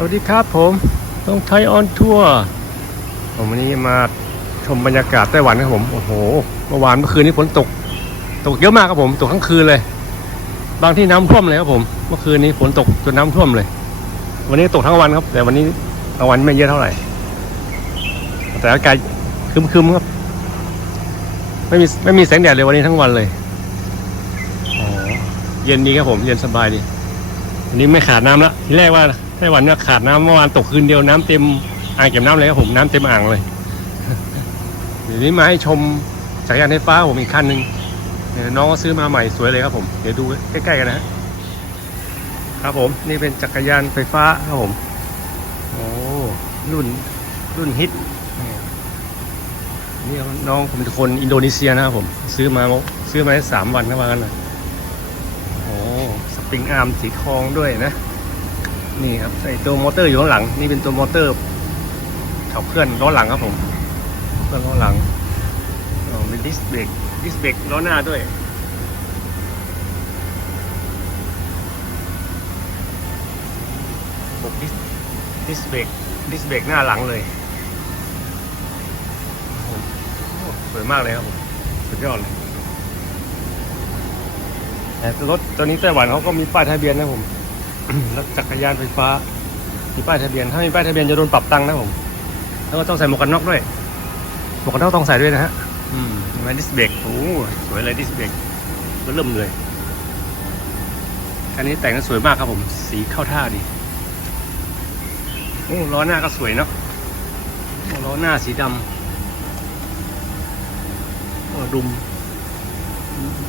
สวัสดีครับผมต้องไทยออนทัวร์ผมวันนี้มาชมบรรยากาศไต้หวันครับผม โอ้โห เมื่อวานเมื่อคืนนี้ฝนตก ตกเยอะมากครับผม ตกทั้งคืนเลย บางที่น้ำท่วมเลยครับผม เมื่อคืนนี้ฝนตกจนน้ำท่วมเลย วันนี้ตกทั้งวันครับ แต่วันนี้กลางวันไม่เยอะเท่าไหร่ แต่อากาศครึมๆครับ ไม่มีไม่มีแสงแดดเลยวันนี้ทั้งวันเลยอ๋อเย็นดีครับผม เย็นสบายดี วันนี้ไม่ขาดน้ำแล้วทีแรกว่า ไต้หวันเนี่ยขาดน้ำเมื่อวานตกคืนเดียวน้ำเต็มอ่างเก็บน้ำเลยครับผมน้ำเต็มอ่างเลยเดี๋ยวนี้มาให้ชมจักรยานไฟฟ้าผมอีกคันหนึ่งเนี่ยน้องก็ซื้อมาใหม่สวยเลยครับผมเดี๋ยวดูใกล้ๆกันนะครับผมนี่เป็นจักรยานไฟฟ้าครับผมโอ้รุ่นรุ่นฮิตนี่น้องผมเป็นคนอินโดนีเซียนะครับผม ซื้อมาซื้อมาได้สามวันนะว่ากันนะโอ้สปริงอาร์มสีทองด้วยนะ นี่ครับใส่ตัวมอเตอร์อยู่ข้างหลัง นี่เป็นตัวมอเตอร์ขับเคลื่อนล้อหลังครับผมเคลื่อนล้อหลังเป็นดิสเบรกดิสเบรกล้อหน้าด้วยบบดิสดิสเบรกดิสเบรกหน้าหลังเลยสวยมากเลยครับผมสุดยอดเลยแต่รถตัวนี้ไต้หวันเขาก็มีป้ายทะเบียนนะผม รถจักรยานไฟฟ้ามีป้ายทะเบียน ถ้ามีป้ายทะเบียนจะโดนปรับตังค์นะผม แล้วก็ต้องใส่หมวกกันน็อกด้วย หมวกกันน็อกต้องใส่ด้วยนะฮะ อืมดิสเบรกโอ้สวยเลยดิสเบรกก็เริ่มเลยคันนี้แต่งก็สวยมากครับผม สีเข้าท่าดีโอ้ล้อหน้าก็สวยเนาะล้อหน้าสีดำดุม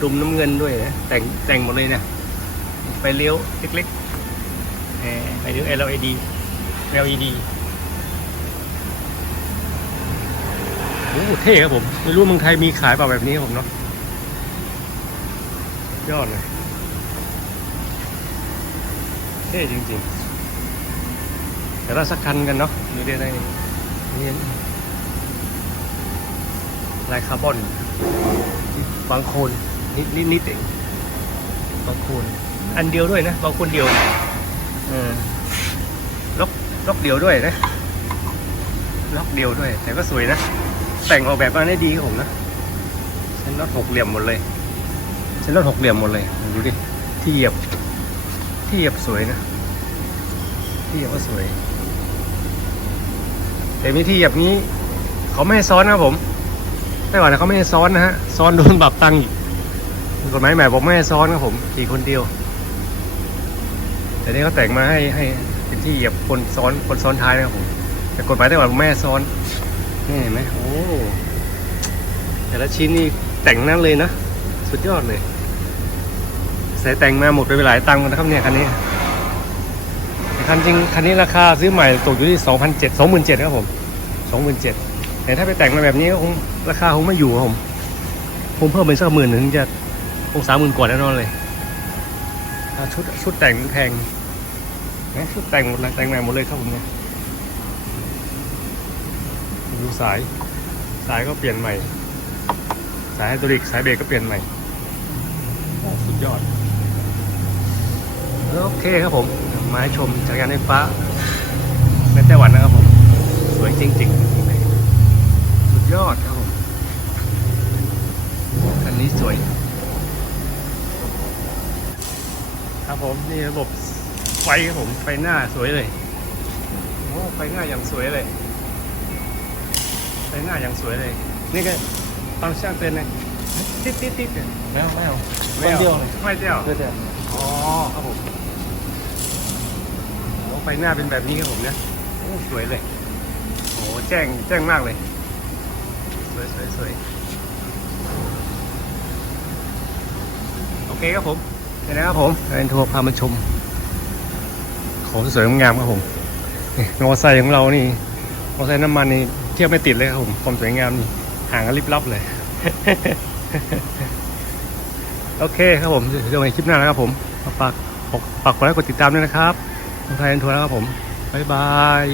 ดุมน้ำเงินด้วยนะแต่งแต่งหมดเลยนะไฟเลี้ยวเล็กๆ อไฟเลี้ยว LED LED โอ้เท่ครับผม ไม่รู้เมืองไทยมีขายเปล่าแบบนี้ผมเนาะยอดเลยเท่จริงๆ แต่เราสักคันกันเนาะดูได้ได้นี่ลายคาร์บอนบางโคนนิดนิดนิดเองบางโคนอันเดียวด้วยนะบางโคนเดียว เออล็อกล็อกเดียวด้วยนะล็อกเดียวด้วย แต่ก็สวยนะ แต่งออกแบบมาได้ดีครับผมนะเส้นรถหกเหลี่ยมหมดเลยเส้นรถหกเหลี่ยมหมดเลยดูดิที่เหยียบ ที่เหยียบสวยนะ ที่เหยียบก็สวยแต่มีที่เหยียบนี้ เขาไม่ให้ซ้อนนะครับผมไต้หวันเขาไม่ให้ซ้อนนะฮะซ้อนโดนปรับตังค์อีกกฎหมายใหม่บอกไม่ให้ซ้อนครับผมขี่คนเดียว แต่นี่เขาแต่งมาให้ให้เป็นที่เหยียบคนซ้อนคนซ้อนท้ายนะครับผมแต่กฎหมายไต้หวันไม่ซ้อนนี่เห็นไหมโอ้แต่ละชิ้นนี่แต่งนั่นเลยนะสุดยอดเลยใส่แต่งมาหมดไปหลายตังค์นะครับเนี่ยคันนี้แต่คันจริงคันนี้ราคาซื้อใหม่ตกอยู่ที่สองพันเจ็ดสองหมื่นเจ็ดครับผมสองหมื่นเจ็ดแต่ถ้าไปแต่งมาแบบนี้ก็คงราคาคงไม่อยู่ครับผมคงเพิ่มไปสักหมื่นถึงจะคงสามหมื่นกว่าแน่นอนเลยชุดชุดแต่งแพง นะแต่งหมดเลยแต่งใหม่หมดเลยครับผมเนี่ยดูสายสายก็เปลี่ยนใหม่ สายไฮดรอลิกสายเบรกก็เปลี่ยนใหม่สุดยอด โอเคครับผมมาให้ชมจักรยานไฟฟ้าในไต้หวันนะครับผม สวยจริงๆ สุดยอดครับผมคันนี้สวย ครับผม นี่ระบบ ไฟครับผมไฟหน้าสวยเลยโอ้ไฟหน้าอย่างสวยเลยไฟหน้าอย่างสวยเลย นี่ก็ตอนช่างเตือนเลยติดติดติดเนี่ยไม่เอาไม่เอาไม่อาคนเดียวเลยไม่เดียวเพื่อจะอ๋อครับผมโอ้ไฟหน้าเป็นแบบนี้ครับผมเนี่ยโอ้สวยเลยโอ้แจ้งแจ้งมากเลย สวยสวยสวยโอเคครับผมเดี๋ยวนะครับผมเรนทัวร์พามาชม ของสวยงามครับผมนี่มอเตอร์ไซค์ของเรานี่มอเตอร์ไซค์น้ำมันนี่เทียบไม่ติดเลยครับผมความสวยงามนี่ห่างกันลิบลับเลย โอเคครับผมเดี๋ยวในคลิปหน้านะครับผมฝากฝากกดไลค์กดติดตามด้วยนะครับทางไทยเรนทัวร์นะครับผมบ๊ายบาย